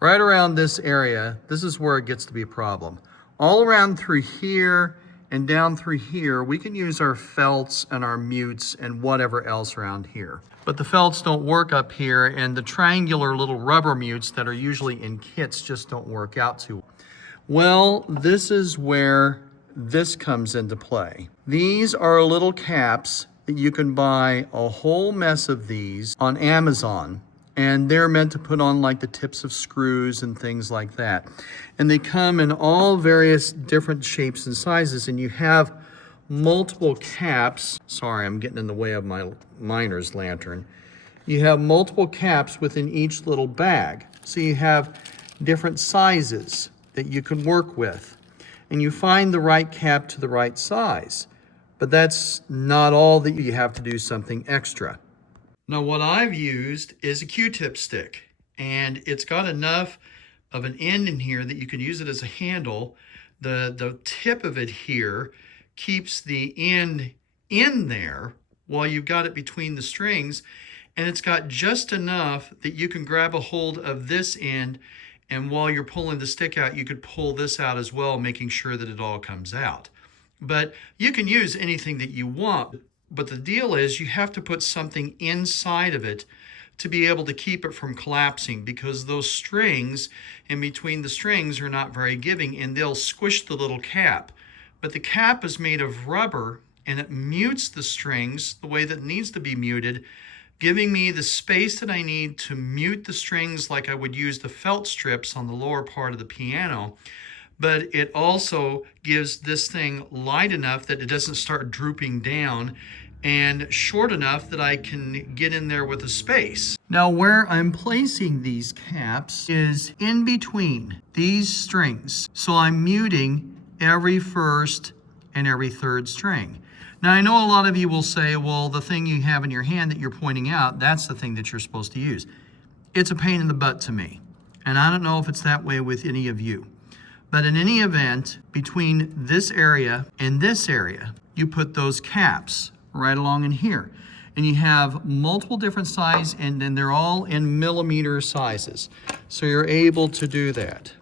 Right around this area, this is where it gets to be a problem. All around through here and down through here, we can use our felts and our mutes and whatever else around here. But the felts don't work up here, and the triangular little rubber mutes that are usually in kits just don't work out too well. This is where this comes into play. These are little caps that you can buy a whole mess of these on Amazon, and they're meant to put on like the tips of screws and things like that. And they come in all various different shapes and sizes, and you have multiple caps. Sorry, I'm getting in the way of my miner's lantern. You have multiple caps within each little bag. So you have different sizes that you can work with. And you find the right cap to the right size. But that's not all that you have to do something extra. Now what I've used is a Q-tip stick, and it's got enough of an end in here that you can use it as a handle. The tip of it here keeps the end in there while you've got it between the strings, and it's got just enough that you can grab a hold of this end, and while you're pulling the stick out, you could pull this out as well, making sure that it all comes out. But you can use anything that you want, but the deal is you have to put something inside of it to be able to keep it from collapsing, because those strings in between the strings are not very giving, and they'll squish the little cap. But the cap is made of rubber, and it mutes the strings the way that it needs to be muted, giving me the space that I need to mute the strings like I would use the felt strips on the lower part of the piano. But it also gives this thing light enough that it doesn't start drooping down, and short enough that I can get in there with a space. Now where I'm placing these caps is in between these strings. So I'm muting every first and every third string. Now I know a lot of you will say, well, the thing you have in your hand that you're pointing out, that's the thing that you're supposed to use. It's a pain in the butt to me. And I don't know if it's that way with any of you. But in any event, between this area and this area, you put those caps right along in here. And you have multiple different sizes, and then they're all in millimeter sizes. So you're able to do that.